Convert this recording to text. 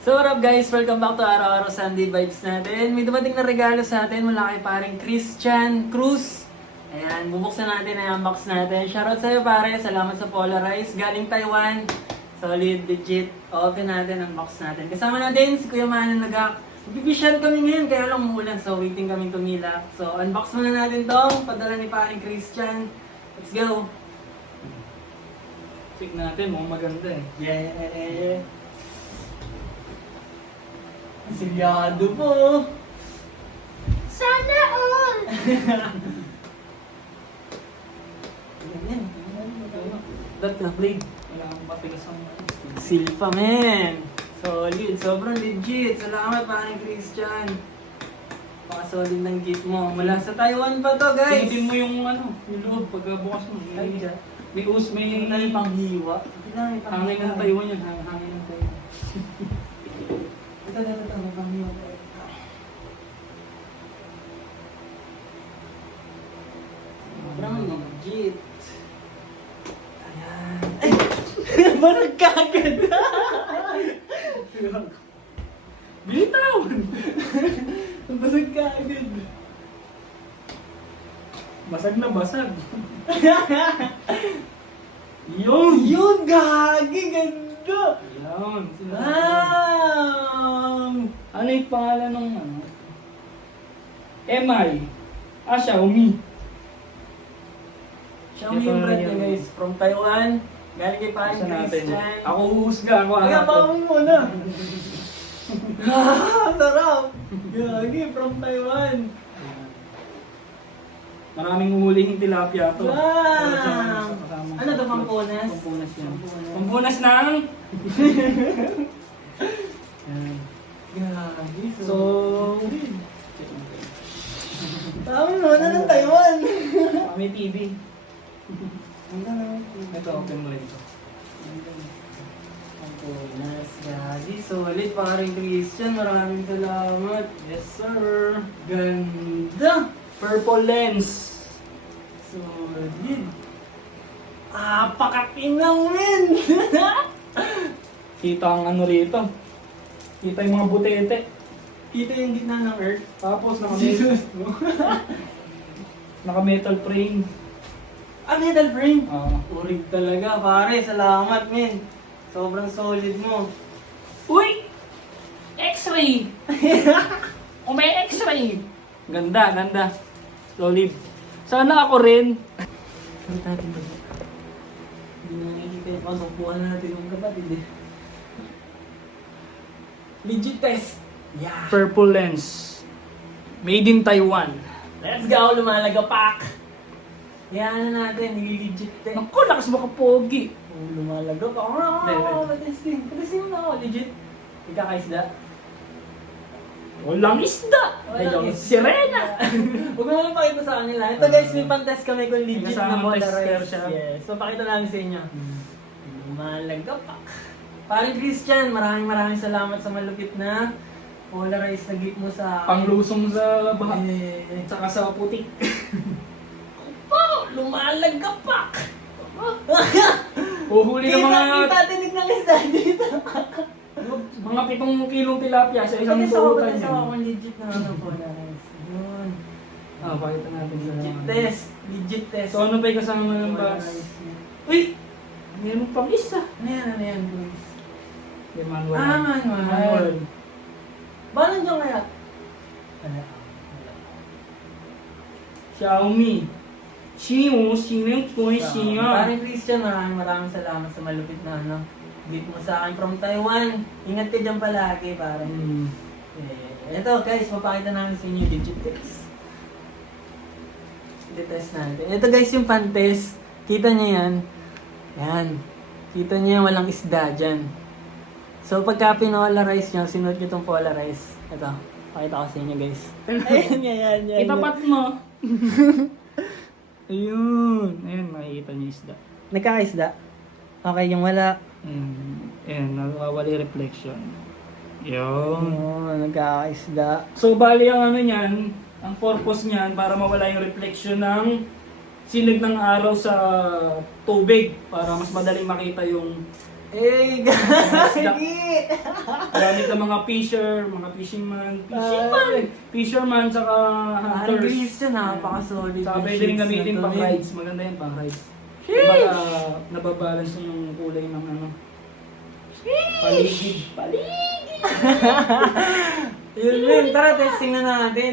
So what up guys? Welcome back to Araw-Araw Sunday Vibes natin. May dumating na regalo sa atin mula kay paring Christian Cruz. Ayan, bubuksan natin, i-unbox natin. Shoutout sa'yo pare, salamat sa Polarize. Galing Taiwan. Solid, legit. Open natin, unbox natin. Kasama natin si Kuya Mano Nagak. Bibisyan kami ngayon, kaya lang umulan. So waiting kaming tumila. So unbox muna natin tong padala ni paring Christian. Let's go! Check natin, mukhang maganda eh. Yeah! Silyado po! Sana all! Yan. Dat na play. Wala akong matigas ang Silpa men! Solid, sobrang legit. Salamat paring Christian. Solid ng gift mo. Mula sa Taiwan pa to guys. Tingin mo yung yung loob pagkabukas mo. Ay, dyan. May may May panghiwa. hangin ng Taiwan yun, hangin ng Taiwan. Ito, may panghiwa. Sobrang legit. Ayan. Ay! Basag ka agad! Binitawan! Basag ka agad. Basag na basag. Yun, gagi, ganda! Yan. Wow! Ano yung pangalan ng MI? Xiaomi. Xiaomi Ito yung na brand yan. niya guys, from Taiwan. Galing kay Paring Buksan natin. Christian. Ako uhusga, ako Kaya hanap. pamoy mo na. Sarap! Gagi, from Taiwan. Maraming uhulihing tilapia to. Wow! Ano to, pampunas? Pampunas yan. Pampunas. Pampunas ng... Yan. Gagi, So, Pamoy mo na ng Taiwan. may TV. Ang ganda. Ito, open mo rin ito. Pampunas, gagi. Solid, Paring Christian. Maraming salamat. Yes, sir. Ganda! Purple lens. Solid. Pakatinaw, men! Kita ang ano rito. Kita yung mga butete. Kita yung gitna ng earth. Tapos Jesus mo. naka-metal frame. Metal frame. Ah. Urig talaga, pare. Salamat, men. Sobrang solid mo. Uy! X-ray! O may X-ray! Ganda, ganda. Solid. Sana ako rin. Ano natin ba? Hindi na nakikita yung pagkukuhan natin ng kapatid eh. Legit test. Yeah. Purple lens. Made in Taiwan. Let's go, lumalagapak. Yan na natin, legit test. Naku, lakas mo kapogi. Lumalagapak. Patesting. Patesting mo na ako, legit. Ikakaisda. Walang isda. Walang isda. Sirena. Huwag mo naman pakita sa kanila. Ito guys, may pang-test kami kung legit May na kasamang tester Polaroid. siya. Yes. So pakita namin sa inyo. Malagapak. Paring Christian, maraming salamat sa malupit na Polaroid na gift mo sa Panglusong sa baha. Eh, Tsaka sa putik. po, lumalagapak. Uhuli ng mga tinig ng isda dito. mga 7 kilong tilapia sa isang Pagkisa ko, tulutan pagkisa yan. ko kung legit na ano Polaroid. Yun. Ah, pakita natin sa Legit test. Legit test. So ano pa yung kasama ng bus? Uy! Meron pang isa. Ano yan, ano yan? Yung manual. Manual. Ba nandiyan kaya? Wala. Xiaomi. Sino ko siya. Paring Christian, maraming salamat sa malupit na ano. Gift mo sa akin from Taiwan. Ingat ka dyan palagi, parang. Ito guys, mapakita namin sa inyo legit test. I-test natin. Ito guys yung pan-test. Kita niyo yan. Yan. Kita niyo yan, walang isda dyan. So pagka pinolarize nyo, sinunod nyo itong polarize. Ito, pakita ko sa inyo guys. Ayan, yan. Itapat mo. Ayun. Ayun, makikita niyo yung isda. Nagkakaisda? Okay, yung wala. Ayun, nawawala yung reflection. Yun. Oo, nagkakaisda. So, bali ang ano niyan, ang purpose niyan para mawala yung reflection ng sinag ng araw sa tubig para mas madaling makita yung Eh, gagi! Gamit ng mga fisher, mga fisherman, saka Parang hunters. Christian, napaka-solid. Saka yung pwede rin shades gamitin na to, pang men. rides. Maganda yan pang rides. Sheesh! Kumbaga, nababalance niya yung kulay ng ano. Paligid. Yun, men. Tara, testing na natin.